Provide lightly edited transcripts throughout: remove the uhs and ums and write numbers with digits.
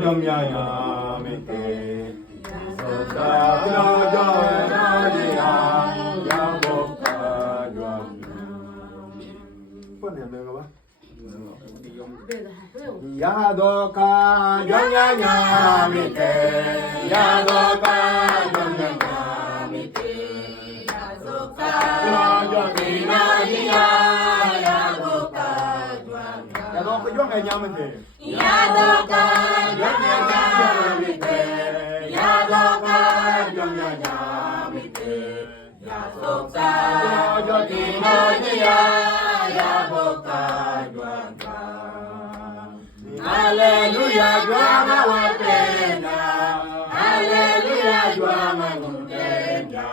정야야미테 사사라자야야 야복하좌 뻔해 내가 봐 야도카 정야야미테 야도카 정야야미테 야속사라자디나디야 야도카 정야야미테 야도카 정야야미테 야도카 정야야미테 야속사라자디나디야 야복하좌 Hallelujah, drama wapenda. Hallelujah, drama kumpenda.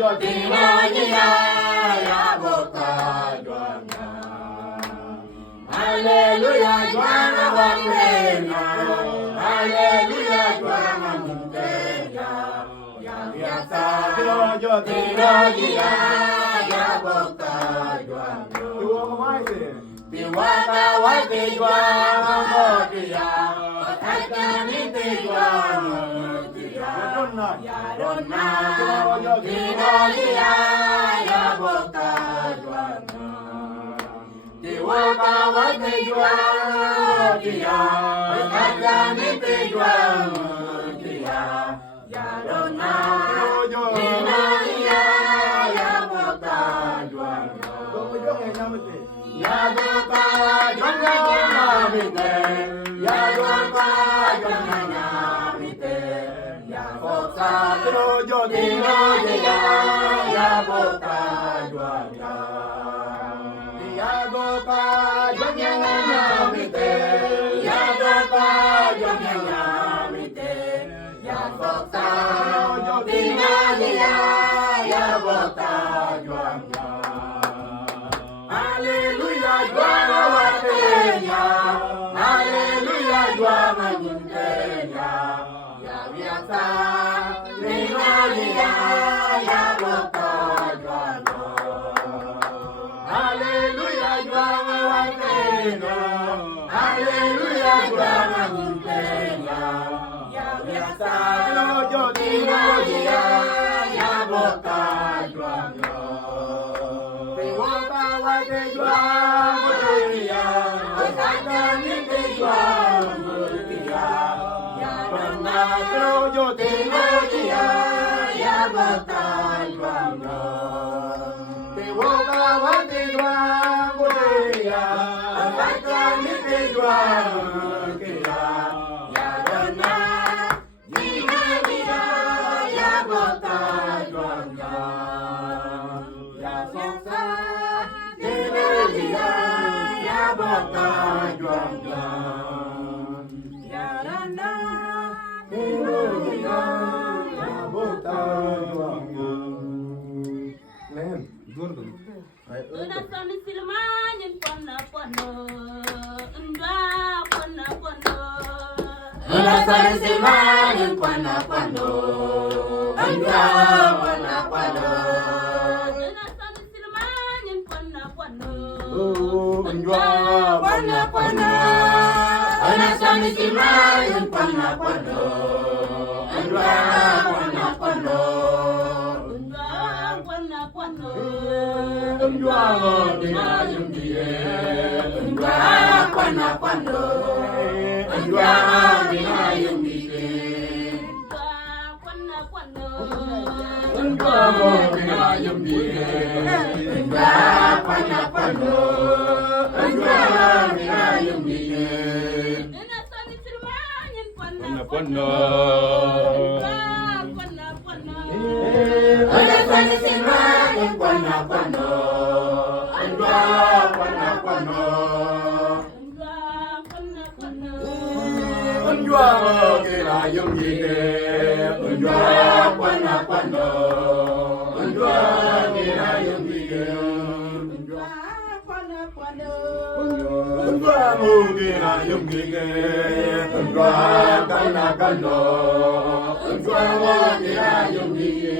Ya Timania ya boka drama. Hallelujah, drama wapenda. Hallelujah, drama kumpenda. Ya Timania ya boka drama. Diwata wate jwa motia, otakani te jwa motia. Yarona, dinalia ya boka jwa. Diwata wate jwa motia, otakani te jwa motia. Yarona, dinalia ya boka jwa. Yadoka Janganyamite, Yadoka Janganyamite, Yadoka Jodinodiya, Yadoka Jwanya. Yadoka Janganyamite, Yadoka Janganyamite, Yadoka Jodinodiya, Yadoka Jwanya. Hallelujah, Jwana Watenya. Hallelujah, Jwana Guntenya. Yaviata, Ninalia, Yaboka Jwana. Hallelujah, Jwana Watenya. Hallelujah, Jwana Guntenya. Yaviata, Ninalia, Yaboka Jwana. Wate jwa motia, otakani te jwa motia. Yarona trojo te motia, yaboka jwa. Te woka wate jwa motia, otakani te jwa motia. Yarona dinadia, yaboka jwa. Yaboka jwanga, yarana, yaboka jwanga. Nen, durdu. Una son silmanyin pona pono, unda pona pono. Una son silmanyin pona pono, unda pona pono. Pana pana, ana sami simayun pana pana, andwa pana pana, andwa dinayun diye, andwa pana pana, andwa dinayun diye, andwa dinayun diye, andwa pana pana. Pono, ana sana simayin pono pono, andwa pono pono, andwa kira yung gide, andwa pono pono, andwa kira yung gide. Andwa mugina yung gige, andwa kana kano, andwa mugina yung gige.